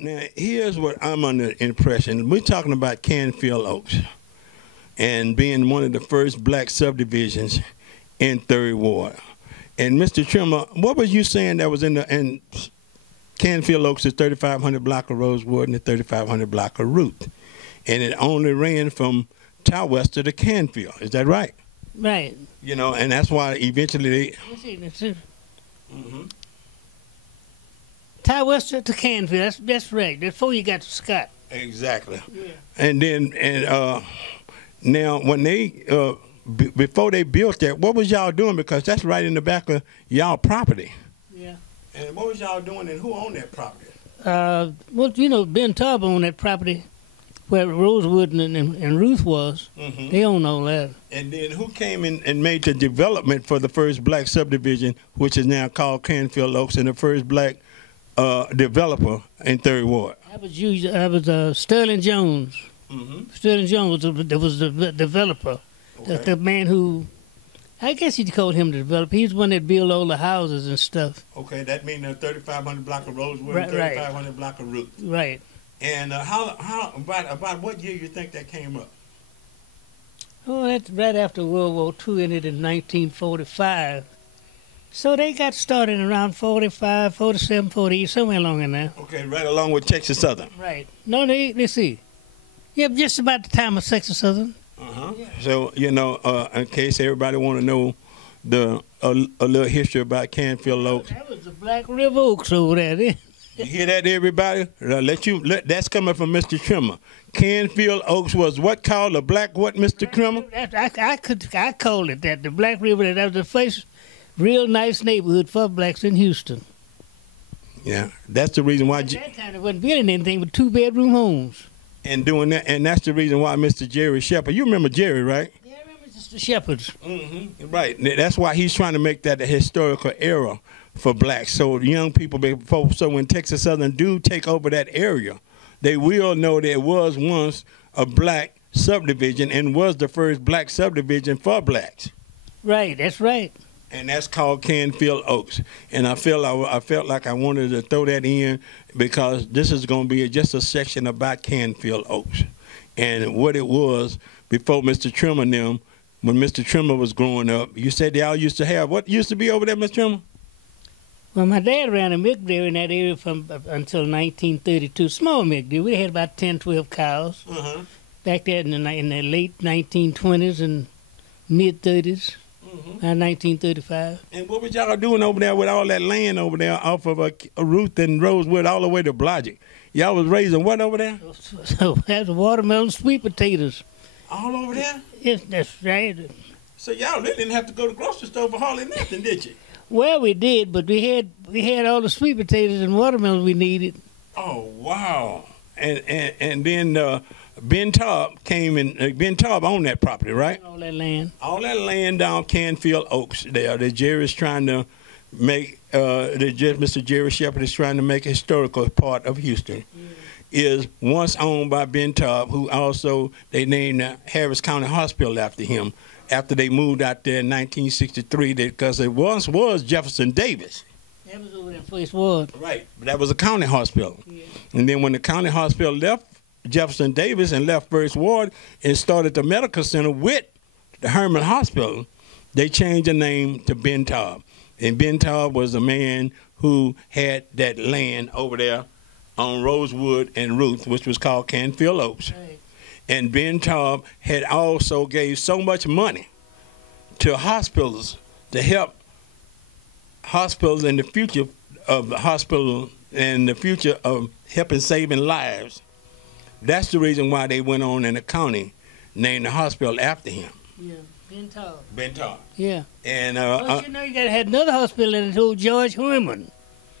Now, here's what I'm under the impression. We're talking about Canfield Oaks and being one of the first black subdivisions in 3rd Ward. And Mr. Trimmer, what was you saying that was in Canfield Oaks, the 3500 block of Rosewood and the 3500 block of Root? And it only ran from Towester to Canfield. Is that right? Right. You know, and that's why eventually they... That's it. Towester to Canfield. That's right. Before you got to Scott. Exactly. Yeah. And then, now when they, before they built that, what was y'all doing? Because that's right in the back of y'all property. Yeah. And what was y'all doing and who owned that property? Well, you know, Ben Taub owned that property where Rosewood and Ruth was. They own all that. And then who came in and made the development for the first black subdivision, which is now called Canfield Oaks, and the first black developer in 3rd Ward? I was Sterling Jones. Sterling Jones was the developer. Okay. The man who, I guess you'd call him the developer. He's the one that built all the houses and stuff. Okay, that means the 3500 block of Rosewood Right, and 3500 block of Root. Right. And how about what year you think that came up? Oh, that's right after World War II, ended in 1945. So they got started around 45, 47, 48, somewhere along in there. Okay, right along with Texas Southern. Right. No, let's see. Yeah, just about the time of Texas Southern. Yeah. So, you know, in case everybody want to know a little history about Canfield Oaks. That was the Black River Oaks over there. You hear that, everybody? That's coming from Mr. Trimmer. Canfield Oaks was what called a black what, Mr. Trimmer? I called it that. The Black River. That was the first real nice neighborhood for blacks in Houston. Yeah, that's the reason why. At that time, it wasn't building anything but 2-bedroom homes. And doing that, and that's the reason why Mr. Jerry Shepard. You remember Jerry, right? Yeah, I remember Mr. Shepard's. Right. That's why he's trying to make that a historical era for blacks. So young people, so when Texas Southern do take over that area, they will know there was once a black subdivision and was the first black subdivision for blacks. Right. That's right. And that's called Canfield Oaks. And I felt like I wanted to throw that in because this is going to be just a section about Canfield Oaks and what it was before Mr. Trimmer and them. When Mr. Trimmer was growing up, you said they all used to have, what used to be over there, Mr. Trimmer? Well, my dad ran a milk dairy in that area until 1932. Small milk dairy. We had about 10, 12 cows back there in the late 1920s and mid-30s. 1935. And what was y'all doing over there with all that land over there off of Ruth and Rosewood all the way to Blodgett? Y'all was raising what over there? So that's watermelon, sweet potatoes. All over there? Yes, that's right. So y'all really didn't have to go to the grocery store for hardly nothing, did you? Well, we did, but we had all the sweet potatoes and watermelons we needed. Oh wow! And then Ben Taub came in. Ben Taub owned that property, right? All that land. All that land down Canfield Oaks there. That Jerry's trying to make. Mr. Jerry Shepard is trying to make a historical part of Houston. Is once owned by Ben Taub, who also they named Harris County Hospital after him. After they moved out there in 1963, because it once was Jefferson Davis. That was over in First Ward. Right, but that was a county hospital. Yeah. And then when the county hospital left Jefferson Davis and left First Ward and started the medical center with the Herman Hospital, they changed the name to Ben Taub. And Ben Taub was a man who had that land over there on Rosewood and Ruth, which was called Canfield Oaks. Right. And Ben Taub had also gave so much money to hospitals to help hospitals in the future of the hospital and the future of helping saving lives. That's the reason why they went on in the county, named the hospital after him. Yeah, Ben Taub. Ben Taub. Yeah. And you know, you had another hospital in it called George Herman.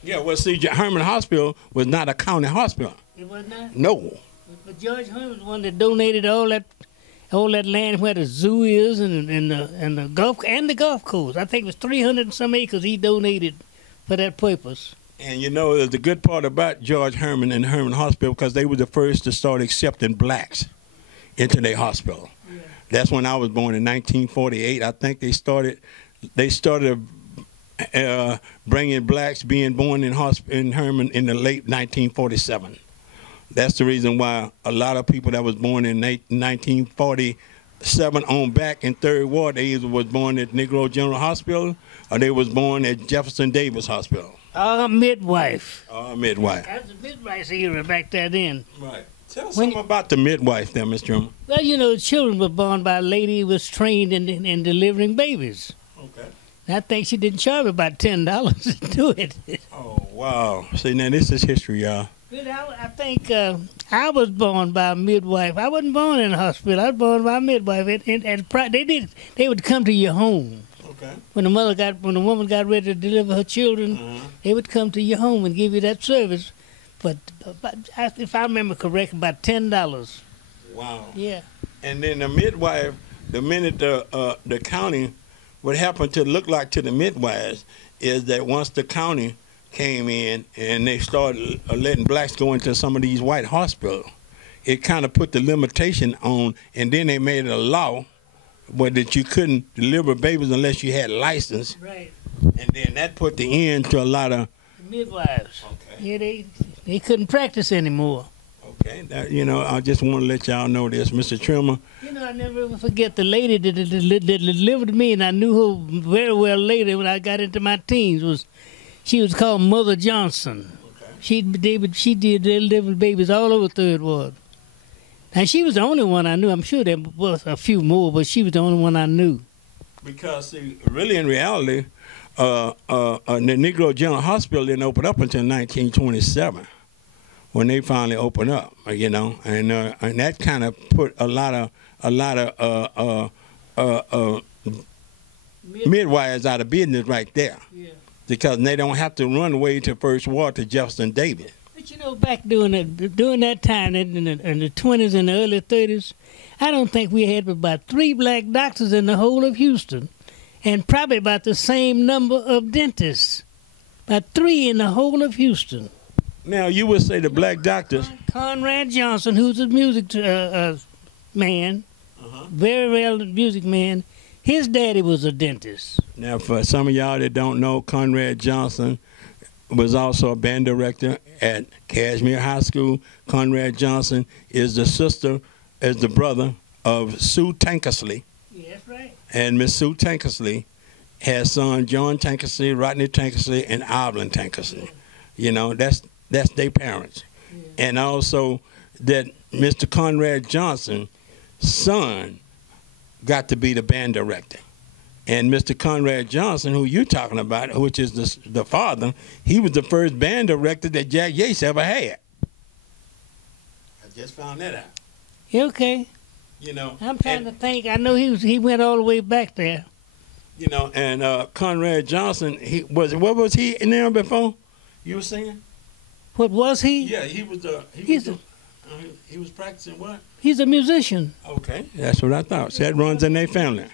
Yeah, well, see, Herman Hospital was not a county hospital. It was not? No. But George Herman was the one that donated all that land where the zoo is and the golf course. I think it was 300 and some acres he donated for that purpose. And you know, the good part about George Herman and Herman Hospital, because they were the first to start accepting blacks into their hospital. Yeah. That's when I was born in 1948. I think they started bringing blacks being born in Herman in the late 1947. That's the reason why a lot of people that was born in 1947 on back in Third Ward, they either was born at Negro General Hospital or they was born at Jefferson Davis Hospital. Midwife. Midwife. That's the midwife era back there then. Right. Tell us something about the midwife there, Mr. Trimmer. Well, you know, children were born by a lady who was trained in delivering babies. Okay. I think she didn't charge about $10 to do it. Oh, wow. See, now this is history, y'all. But I think I was born by a midwife. I wasn't born in a hospital. I was born by a midwife. They would come to your home. Okay. When the woman got ready to deliver her children, they would come to your home and give you that service. But if I remember correctly, about $10. Wow. Yeah. And then the midwife, the minute the county, what happened to look like to the midwives is that once the county came in and they started letting blacks go into some of these white hospitals, it kind of put the limitation on, and then they made a law that you couldn't deliver babies unless you had license. Right. And then that put the end to a lot of midwives. Okay. Yeah, they couldn't practice anymore. Okay. That, you know, I just want to let y'all know this, Mr. Trimmer. You know, I never ever forget the lady that delivered me, and I knew her very well later when I got into my teens. She was called Mother Johnson. Okay. She delivered babies all over Third Ward. And she was the only one I knew. I'm sure there was a few more, but she was the only one I knew. Because, see, really in reality, the Negro General Hospital didn't open up until 1927 when they finally opened up, you know. And that kind of put a lot of midwives out of business right there. Yeah. Because they don't have to run away to First Ward to Jefferson Davis. But you know, back during that time, in the 20s and the early 30s, I don't think we had about 3 black doctors in the whole of Houston, and probably about the same number of dentists. About 3 in the whole of Houston. Now, you would say the black doctors... Conrad Johnson, who's a music man, very well music man, his daddy was a dentist. Now, for some of y'all that don't know, Conrad Johnson was also a band director at Cashmere High School. Conrad Johnson is the brother of Sue Tankersley. Yeah, that's right. And Miss Sue Tankersley has son John Tankersley, Rodney Tankersley, and Alvin Tankersley. Yeah. You know, that's their parents. Yeah. And also that Mr. Conrad Johnson's son got to be the band director. And Mr. Conrad Johnson, who you're talking about, which is the father, he was the first band director that Jack Yates ever had. I just found that out. Okay. You know, I'm trying to think. I know he went all the way back there. You know, and Conrad Johnson, what was he in there before? You were saying? What was he? Yeah, he was he was practicing what? He's a musician. Okay, that's what I thought. So that runs in their family.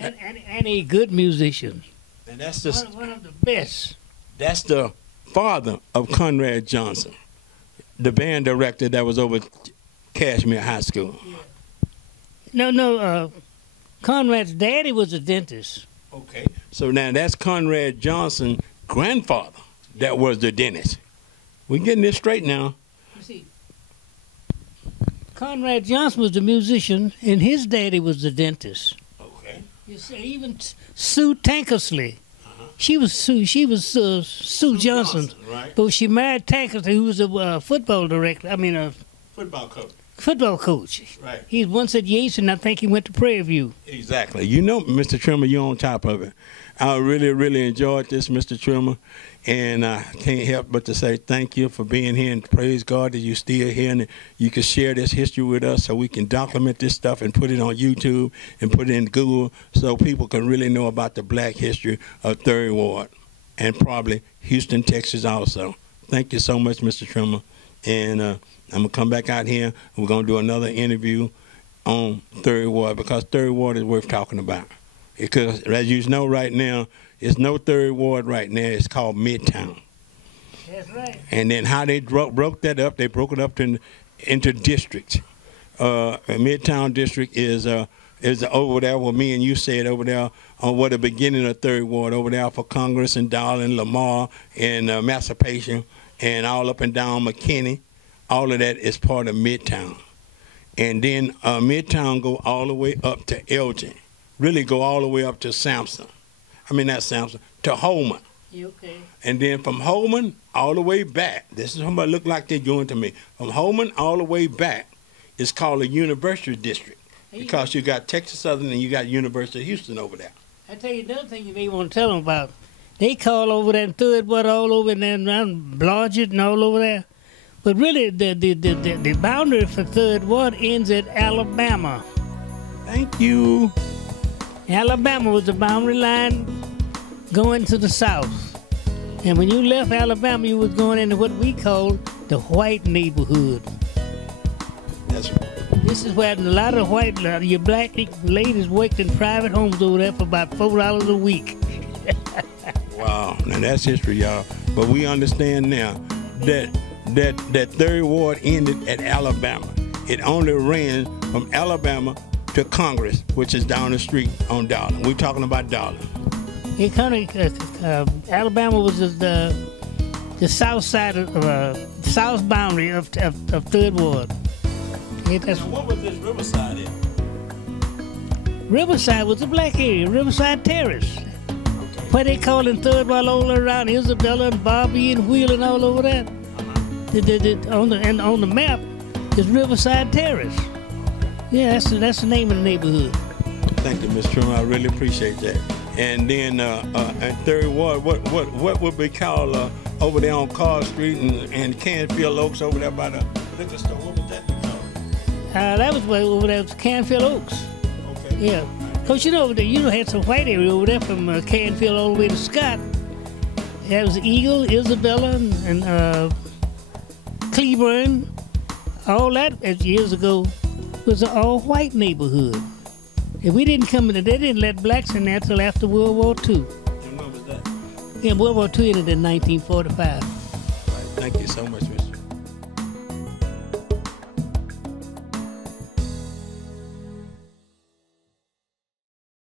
And a good musician. And that's just one of the best. That's the father of Conrad Johnson, the band director that was over Cashmere High School. Yeah. No. Conrad's daddy was a dentist. Okay. So now that's Conrad Johnson's grandfather that was the dentist. We're getting this straight now. You see, Conrad Johnson was the musician, and his daddy was the dentist. Okay. You see, even Sue Tankersley. She was Sue Johnson, right? But she married Tankersley, who was a football director. Football coach. Football coach. Right. He once at Yates, and I think he went to Prairie View. Exactly. You know, Mr. Trimmer, you're on top of it. I really, really enjoyed this, Mr. Trimmer, and I can't help but to say thank you for being here, and praise God that you're still here and you can share this history with us so we can document this stuff and put it on YouTube and put it in Google so people can really know about the black history of Third Ward and probably Houston, Texas also. Thank you so much, Mr. Trimmer, and I'm going to come back out here and we're going to do another interview on Third Ward because Third Ward is worth talking about. Because, as you know right now, it's no Third Ward right now. It's called Midtown. That's right. And then how they broke that up, they broke it up into districts. Midtown District is over there where me and you said over there on where the beginning of Third Ward, over there for Congress and Darling, Lamar, and Massapation, and all up and down McKinney, all of that is part of Midtown. And then Midtown go all the way up to Elgin. Really go all the way up to Sampson. I mean, not Sampson, to Holman. Okay. And then from Holman all the way back, this is what it look like they're doing to me. From Holman all the way back, it's called a University District because you got Texas Southern and you got University of Houston over there. I tell you another thing you may want to tell them about. They call over that Third Ward all over there around Blodgett and all over there. But really, the boundary for Third Ward ends at Alabama. Thank you. Alabama was the boundary line going to the south. And when you left Alabama, you was going into what we call the white neighborhood. That's right. This is where a lot of your black ladies worked in private homes over there for about $4 a week. Wow, now that's history, y'all. But we understand now that Third Ward ended at Alabama. It only ran from Alabama to Congress, which is down the street on Darling. We're talking about Darling. Alabama was the south side of south boundary of Third Ward. What was this Riverside in? Riverside was the black area, Riverside Terrace. Okay. What they call in Third Ward all around Isabella and Barbie and Wheel and all over that. On the map is Riverside Terrace. Yeah, that's the name of the neighborhood. Thank you, Mr. Truman. I really appreciate that. And then at Third Ward, what would be called over there on Carr Street and Canfield Oaks over there by the liquor store? What was that called? That was over there was Canfield Oaks. Okay. Yeah. Because over there, had some white area over there from Canfield all the way to Scott. That was Eagle, Isabella, and Cleburne. All that years ago was an all-white neighborhood. And we didn't come in, they didn't let blacks in there until after World War II. And when was that? Yeah, World War II ended in 1945. Right. Thank you so much, Mr.